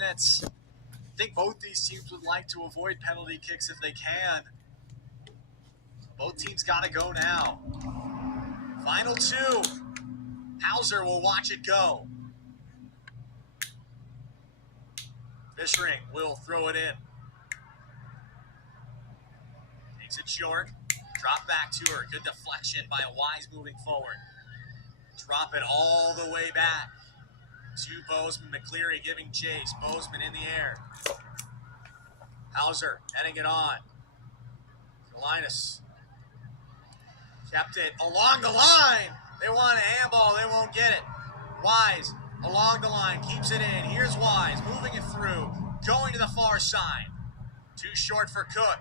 minutes. I think both these teams would like to avoid penalty kicks if they can. Both teams got to go now. Final two. Hauser will watch it go. Fishering will throw it in. Takes it short. Drop back to her. Good deflection by Wise moving forward. Drop it all the way back to Bozeman. McCleary giving chase. Bozeman in the air. Hauser heading it on. Linus kept it along the line. They want a handball. They won't get it. Wise along the line. Keeps it in. Here's Wise moving it through. Going to the far side. Too short for Cook.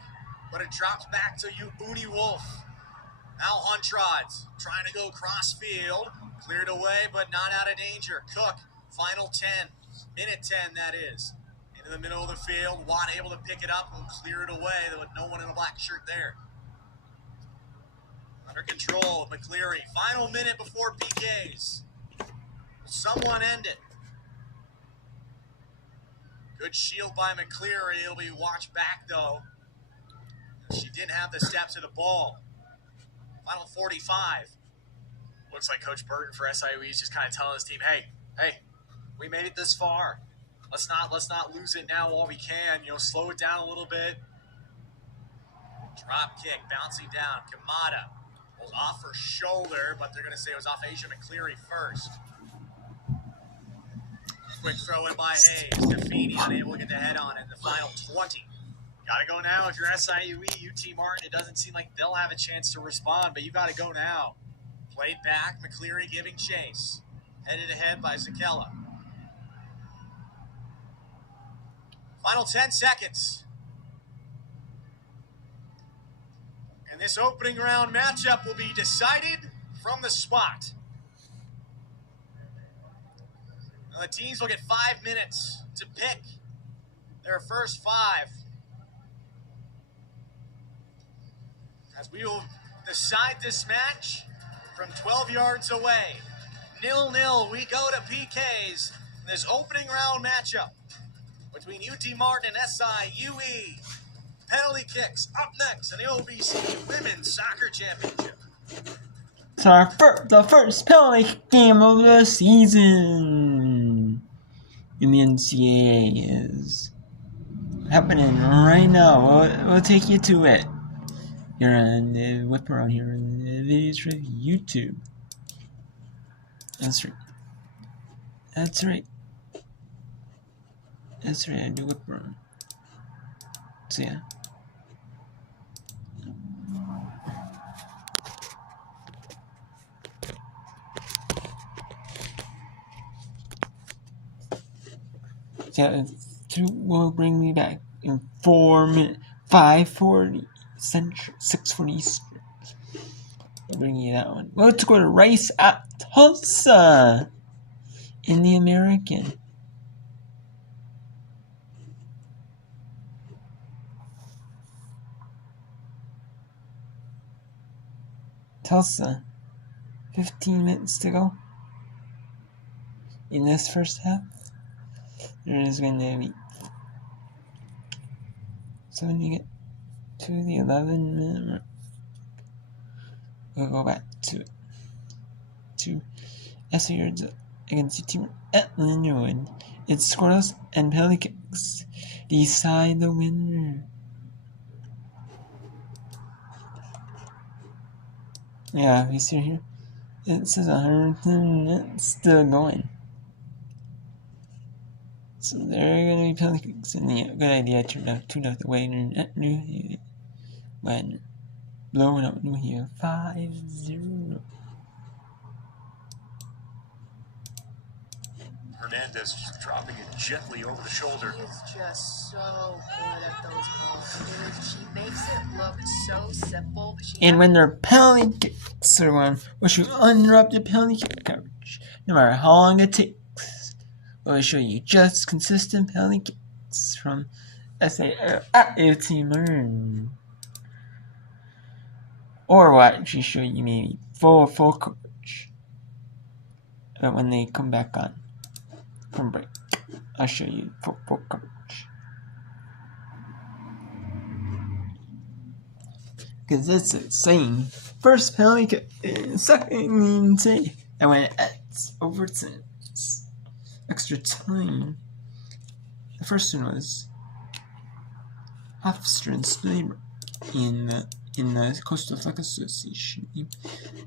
But it drops back to Uni Wolf. Now Huntrods trying to go cross field. Cleared away, but not out of danger. Cook, final 10. Minute 10, that is. Into the middle of the field. Watt able to pick it up and clear it away. There was no one in a black shirt there. Under control, McCleary. Final minute before PKs. Will someone end it? Good shield by McCleary. He'll be watched back, though. She didn't have the step to the ball. Final 45. Looks like Coach Burton for SIUE is just kind of telling his team, hey, we made it this far. Let's not lose it now while we can. Slow it down a little bit. Drop kick, bouncing down. Kamada was off her shoulder, but they're going to say it was off Asia McCleary first. Quick throw in by Hayes. Defini unable to get the head on in the final 20. Gotta go now if you're SIUE, UT Martin. It doesn't seem like they'll have a chance to respond, but you gotta go now. Played back, McCleary giving chase. Headed ahead by Zakella. Final 10 seconds. And this opening round matchup will be decided from the spot. Now the teams will get 5 minutes to pick their first 5. As we will decide this match from 12 yards away. 0-0, we go to PKs in this opening round matchup between UT Martin and SIUE. Penalty kicks up next in the OVC Women's Soccer Championship. So the first penalty kick game of the season in the NCAA is happening right now. We'll take you to it. Here on the Whip Around here on the videos for YouTube. That's right. I do Whip Around. So yeah. So will bring me back in 4 minutes. 5:40 Central, 6:40 Eastern. I'll bring you that one. Let's go to Rice at Tulsa in the American. Tulsa, 15 minutes to go in this first half. There is going to be. So when you get to the 11 minute mark, we'll go back to SIUE against UT at Linwood. It's scoreless and penalty kicks decide the winner. Yeah, you see here, it says 110 minutes still going. So they're going to be penalty kicks, and yeah, good idea. Turned out the way at New Haven when blowing up New Haven 5-0. Hernandez just dropping it gently over the shoulder. She is just so good at those balls. She makes it look so simple. But And when their penalty kicks are on, which you uninterrupted penalty kick coverage, no matter how long it takes. We'll show you just consistent penalty kicks from SIUE at UT Martin. Or we'll actually show you maybe full coverage when they come back on from break. I'll show you football coverage. Because that's insane. First penalty kick, second save. And when it's overtime, extra time. The first one was Hofstrand's neighbor in the Coastal Fleck Association.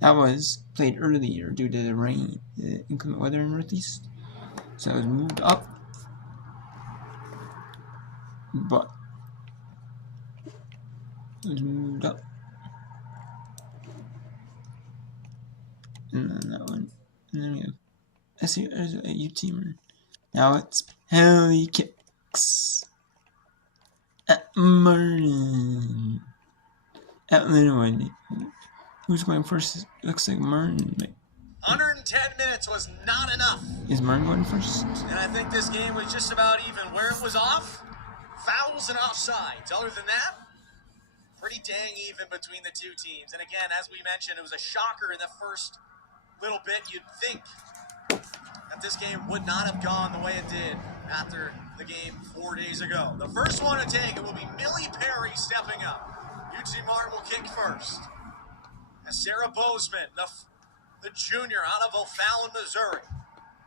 That was played earlier due to the rain, the inclement weather in Northeast. So it was moved up. But it was moved up. And then that one. And then we have SU a U-teamer. Now it's penalty kicks. At Martin. At Linwood. Who's going first? Looks like Martin. 110 minutes was not enough. Is Martin going first? And I think this game was just about even. Where it was off, fouls and offsides. Other than that, pretty dang even between the two teams. And again, as we mentioned, it was a shocker in the first little bit. You'd think that this game would not have gone the way it did after the game 4 days ago. The first one to take it will be Millie Perry stepping up. UT Martin will kick first. As Sarah Bozeman, the junior out of O'Fallon, Missouri,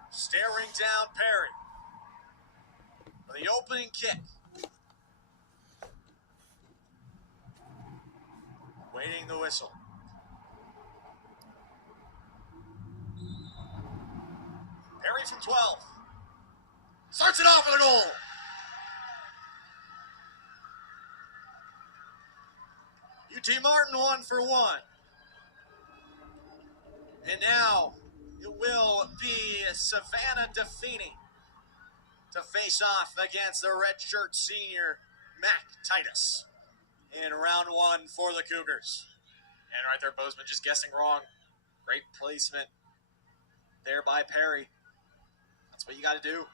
staring down Perry for the opening kick. Waiting the whistle. Perry from 12. Starts it off with a goal. UT Martin 1 for 1. And now it will be Savannah Defini to face off against the redshirt senior Mac Titus in round 1 for the Cougars. And right there, Bozeman just guessing wrong. Great placement there by Perry. That's what you got to do.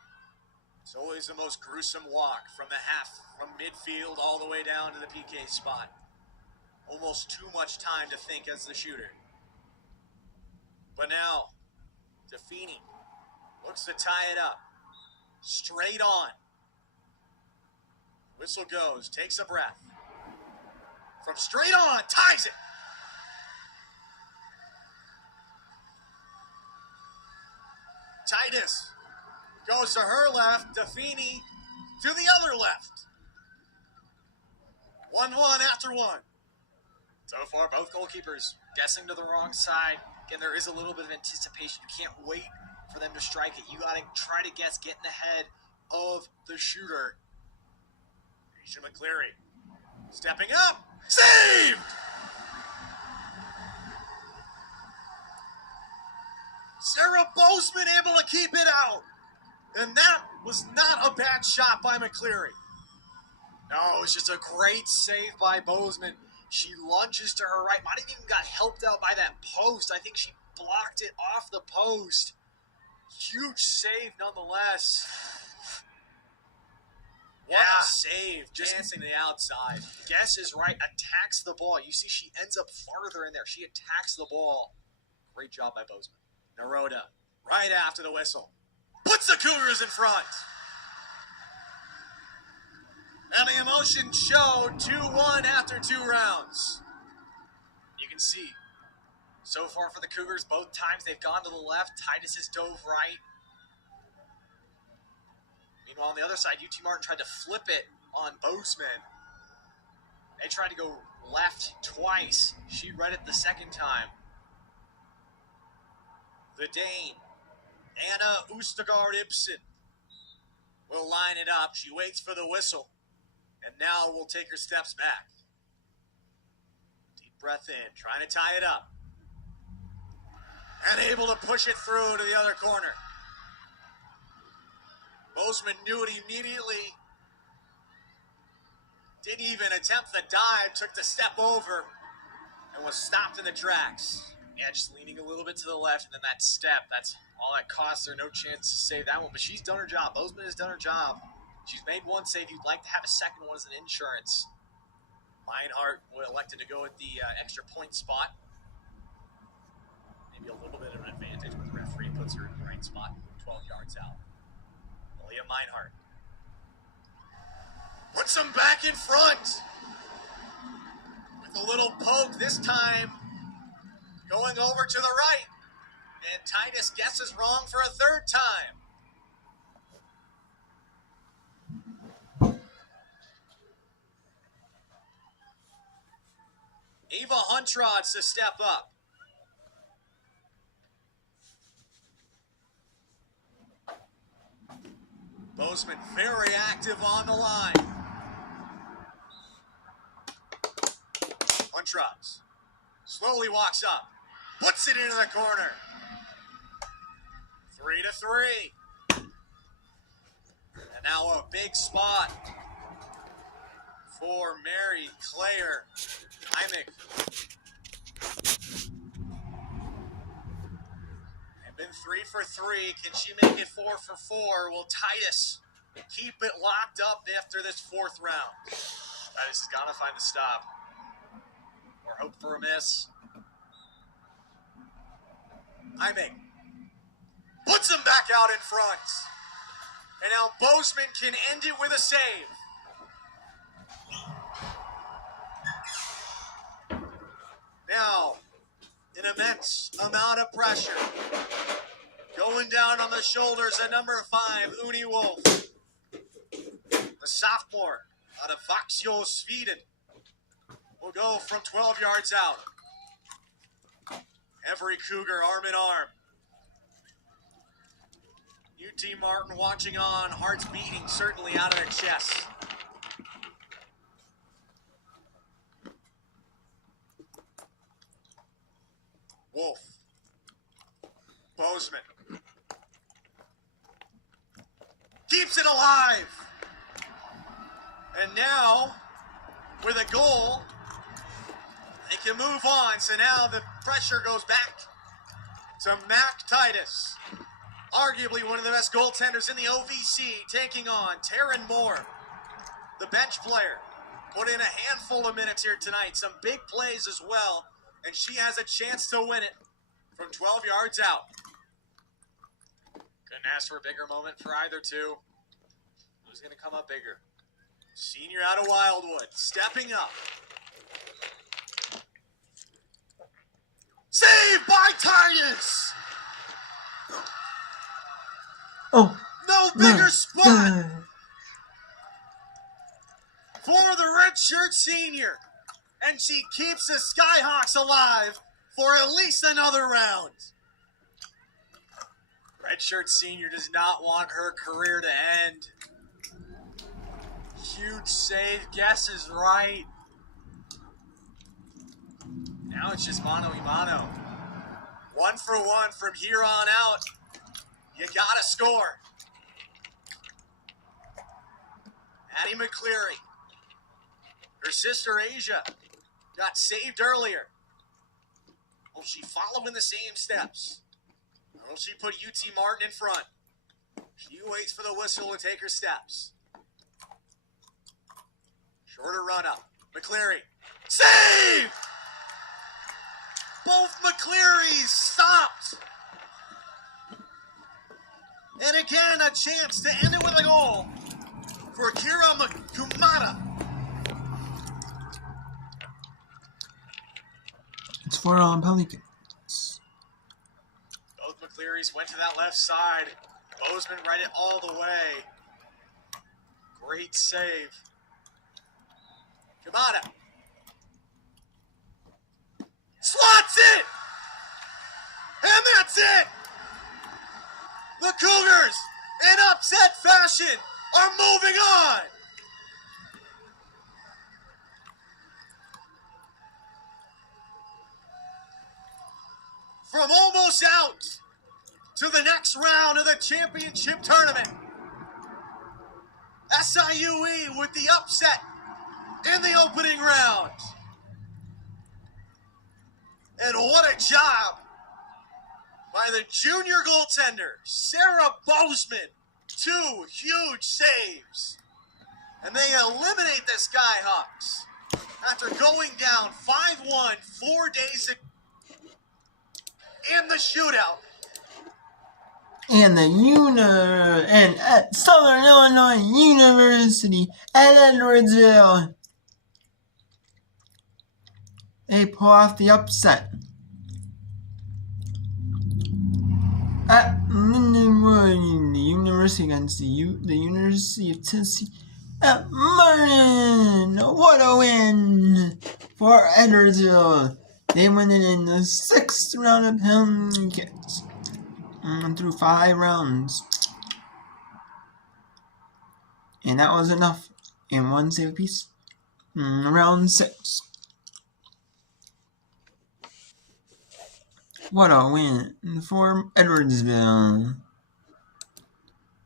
It's always the most gruesome walk from the half, from midfield all the way down to the PK spot. Almost too much time to think as the shooter. But now, Defini looks to tie it up. Straight on. Whistle goes, takes a breath. From straight on, ties it. Titus goes to her left, Defini to the other left. 1-1 after 1. So far, both goalkeepers guessing to the wrong side. Again, there is a little bit of anticipation. You can't wait for them to strike it. You got to try to guess, getting ahead of the shooter. Aisha McCleary stepping up. Saved! Sarah Bozeman able to keep it out. And that was not a bad shot by McCleary. No, it was just a great save by Bozeman. She lunges to her right. Might have even got helped out by that post. I think she blocked it off the post. Huge save nonetheless. What a save. Just dancing to the outside. Guess is right. Attacks the ball. You see she ends up farther in there. She attacks the ball. Great job by Bozeman. Naroda, right after the whistle, puts the Cougars in front. And the emotion showed 2-1 after 2 rounds. You can see, so far for the Cougars, both times they've gone to the left. Titus has dove right. Meanwhile, on the other side, UT Martin tried to flip it on Bozeman. They tried to go left twice. She read it the second time. The Dane, Anna Oostegard Ibsen, will line it up. She waits for the whistle. And now we'll take her steps back. Deep breath in, trying to tie it up. And able to push it through to the other corner. Bozeman knew it immediately. Didn't even attempt the dive, took the step over, and was stopped in the tracks. Yeah, just leaning a little bit to the left, and then that step, that's all that costs her. No chance to save that one, but she's done her job. Bozeman has done her job. She's made one save. You'd like to have a second one as an insurance. Lionheart elected to go with the extra point spot. Maybe a little bit of an advantage, but the referee puts her in the right spot, 12 yards out. Leah Meinhardt puts him back in front with a little poke, this time going over to the right. And Titus guesses wrong for a third time. Ava Huntrods to step up. Bozeman very active on the line. Huntrods slowly walks up, puts it into the corner. 3-3. And now a big spot for Mary Claire Heimick. They've been 3 for 3. Can she make it 4 for 4? Will Titus keep it locked up after this fourth round? Titus has got to find the stop or hope for a miss. Heimick puts him back out in front. And now Bozeman can end it with a save. Now, an immense amount of pressure going down on the shoulders of number 5, Uni Wolf. The sophomore out of Vaxio, Sweden, will go from 12 yards out. Every Cougar arm in arm. UT Martin watching on, hearts beating certainly out of their chests. Wolf. Bozeman. Keeps it alive. And now, with a goal, they can move on. So now the pressure goes back to Mac Titus. Arguably one of the best goaltenders in the OVC, taking on Taryn Moore, the bench player. Put in a handful of minutes here tonight. Some big plays as well. And she has a chance to win it from 12 yards out. Couldn't ask for a bigger moment for either two. Who's going to come up bigger? Senior out of Wildwood, stepping up. Saved by Titus! Oh, no bigger spot for the redshirt senior. And she keeps the Skyhawks alive for at least another round. Redshirt senior does not want her career to end. Huge save, guess is right. Now it's just mano-a-mano. 1 for 1 from here on out. You gotta score. Addie McCleary. Her sister Asia got saved earlier. Will she follow in the same steps? Or will she put UT Martin in front? She waits for the whistle to take her steps. Shorter run up. McCleary. Save! Both McClearys stopped. And again, a chance to end it with a goal for Kira Kumada. it's for Pelicans. Both McClearys went to that left side. Bozeman read it all the way. Great save. Kumada. Slots it! And that's it! The Cougars, in upset fashion, are moving on! From almost out to the next round of the championship tournament. SIUE with the upset in the opening round. And what a job by the junior goaltender, Sarah Bozeman. 2 huge saves. And they eliminate the Skyhawks after going down 5-1 4 days ago in the shootout. and at Southern Illinois University at Edwardsville. They pull off the upset at Lindenwood, the University against the University of Tennessee at Martin. What a win for Edwardsville. They win it in the 6th round of penalty kicks through 5 rounds. And that was enough in 1 save apiece. Round 6. What a win for Edwardsville.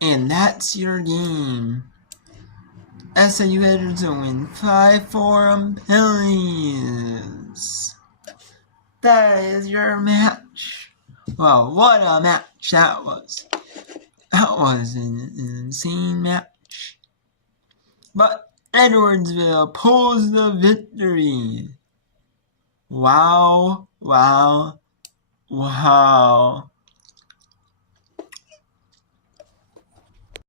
And that's your game. SIU Edwardsville win 5-4 on penalties. That is your match. Well, what a match that was. That was an insane match. But Edwardsville pulls the victory. Wow, wow, wow.